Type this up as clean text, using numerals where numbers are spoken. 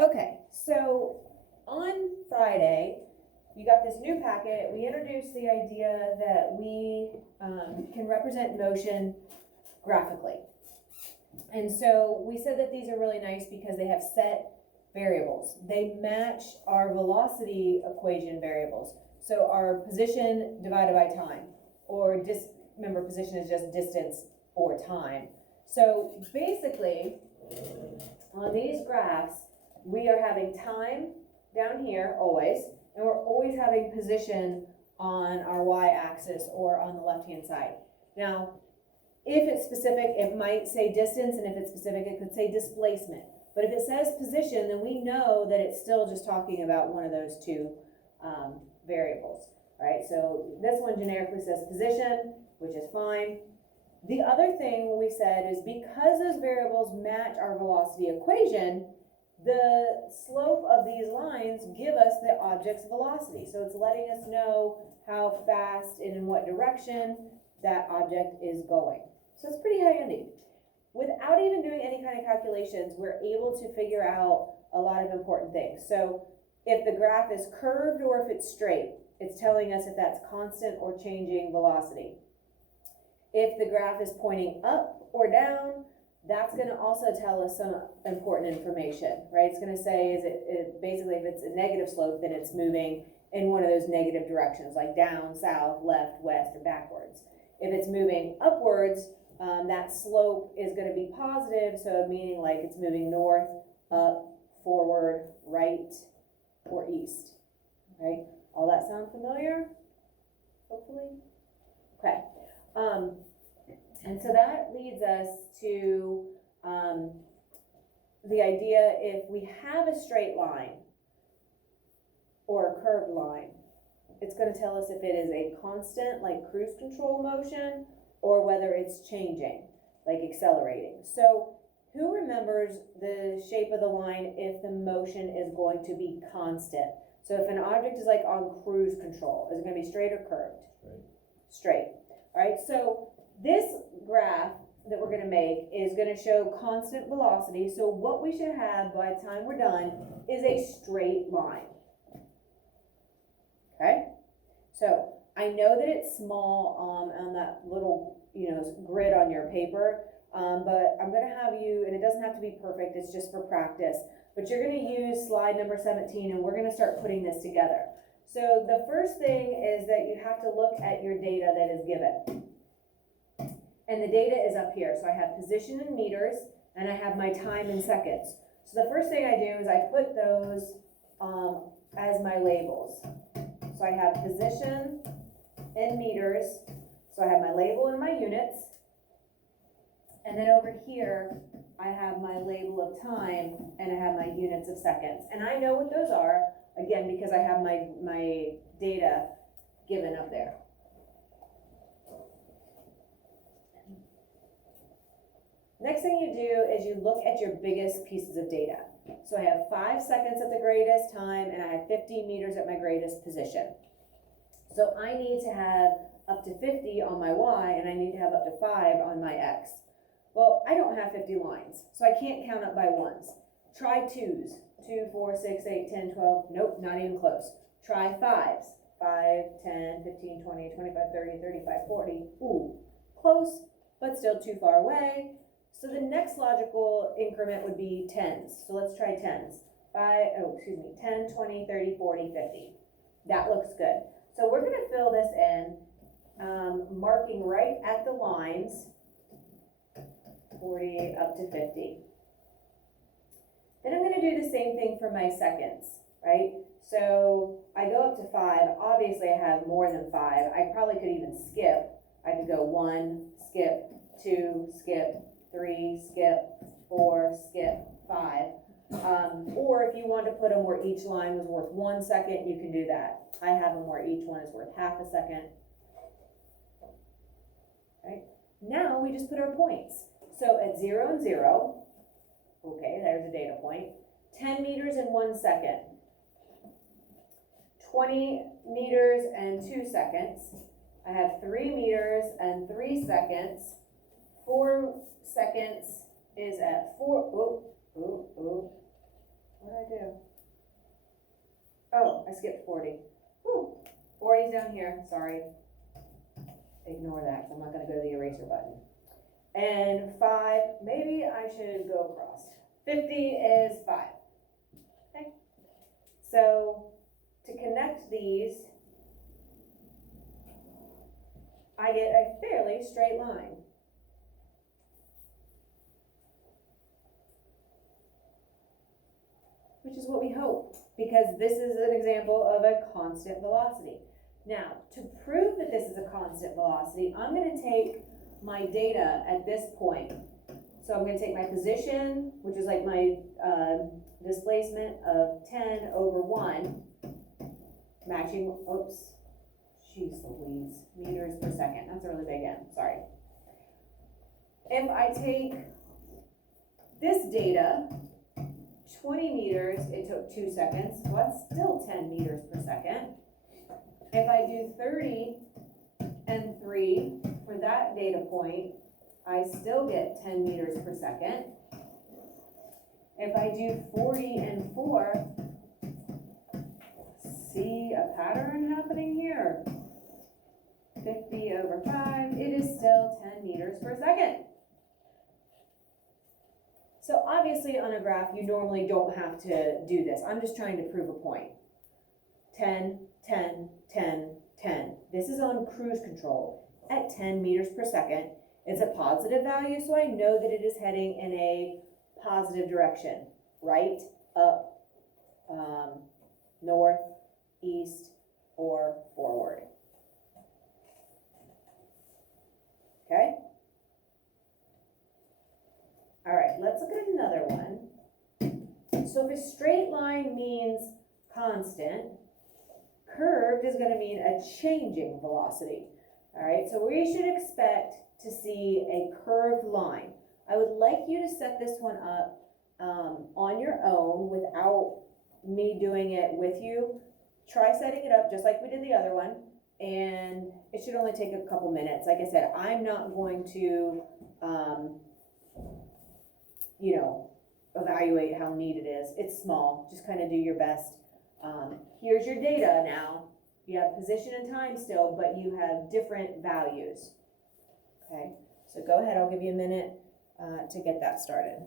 Okay, so on Friday, you got this new packet. We introduced the idea that we can represent motion graphically. And so we said that these are really nice because they have set variables. They match our velocity equation variables. So our position divided by time, or remember, position is just distance or time. So basically, on these graphs, we are having time down here always, and we're always having position on our y-axis or on the left-hand side. Now, if it's specific, it might say distance, and if it's specific, it could say displacement. But if it says position, then we know that it's still just talking about one of those two variables, right? So this one generically says position, which is fine. The other thing we said is because those variables match our velocity equation, the slope of these lines give us the object's velocity. So it's letting us know how fast and in what direction that object is going. So it's pretty handy. Without even doing any kind of calculations, we're able to figure out a lot of important things. So if the graph is curved or if it's straight, it's telling us if that's constant or changing velocity. If the graph is pointing up or down, that's going to also tell us some important information, right? It's going to say, basically, if it's a negative slope, then it's moving in one of those negative directions, like down, south, left, west, or backwards. If it's moving upwards, that slope is going to be positive, so meaning like it's moving north, up, forward, right, or east, right? All that sound familiar? Hopefully? Okay. And so that leads us to the idea if we have a straight line or a curved line, it's going to tell us if it is a constant, like cruise control motion, or whether it's changing, like accelerating. So who remembers the shape of the line if the motion is going to be constant? So if an object is like on cruise control, is it going to be straight or curved? Straight. All right, so this graph that we're going to make is going to show constant velocity. So what we should have by the time we're done is a straight line. Okay? So I know that it's small on that little, grid on your paper, but I'm going to have you, and it doesn't have to be perfect, it's just for practice, but you're going to use slide number 17, and we're going to start putting this together. So the first thing is that you have to look at your data that is given. And the data is up here. So I have position in meters, and I have my time in seconds. So the first thing I do is I put those as my labels. So I have position in meters. So I have my label and my units. And then over here, I have my label of time, and I have my units of seconds. And I know what those are, again, because I have my data given up there. Next thing you do is you look at your biggest pieces of data. So I have 5 seconds at the greatest time, and I have 50 meters at my greatest position. So I need to have up to 50 on my Y, and I need to have up to 5 on my X. Well, I don't have 50 lines, so I can't count up by ones. Try 2s. 2, 4, 6, 8, 10, 12. Nope, not even close. Try 5s. 5, 10, 15, 20, 25, 30, 35, 40. Ooh, close, but still too far away. So the next logical increment would be 10s. So let's try 10s. 10, 20, 30, 40, 50. That looks good. So we're going to fill this in, marking right at the lines, 40 up to 50. Then I'm going to do the same thing for my seconds, right? So I go up to 5. Obviously, I have more than 5. I probably could even skip. I could go 1, skip, 2, skip, 3, skip, 4, skip, 5. Or if you want to put them where each line was worth 1 second, you can do that. I have them where each one is worth half a second. Right? Now we just put our points. So at 0 and 0, okay, there's a data point. 10 meters in 1 second. 20 meters and 2 seconds. I have 3 meters and 3 seconds. 4 seconds is at 4. What did I I skipped 40. Whew, 40's down here, sorry. Ignore that, 'cause I'm not gonna go to the eraser button. And 5, maybe I should go across. 50 is 5. Okay. So to connect these, I get a fairly straight line. Which is what we hope, because this is an example of a constant velocity. Now, to prove that this is a constant velocity, I'm going to take my data at this point. So I'm going to take my position, which is like my displacement of 10 over 1, matching, oops, jeez Louise, meters per second. That's a really big M, sorry. If I take this data, 20 meters, it took 2 seconds, so that's still 10 meters per second. If I do 30 and 3 for that data point, I still get 10 meters per second. If I do 40 and 4, see a pattern happening here. 50 over 5, it is still 10 meters per second. So obviously on a graph, you normally don't have to do this. I'm just trying to prove a point. 10, 10, 10, 10. This is on cruise control at 10 meters per second. It's a positive value, so I know that it is heading in a positive direction. Right, up, north, east, or forward. Okay? All right, let's look at another one. So if a straight line means constant, curved is going to mean a changing velocity. All right, so we should expect to see a curved line. I would like you to set this one up on your own without me doing it with you. Try setting it up just like we did the other one, and it should only take a couple minutes. Like I said, I'm not going to evaluate how neat it is. It's small, just kind of do your best. Here's your data now. You have position and time still, but you have different values. Okay, so go ahead, I'll give you a minute to get that started.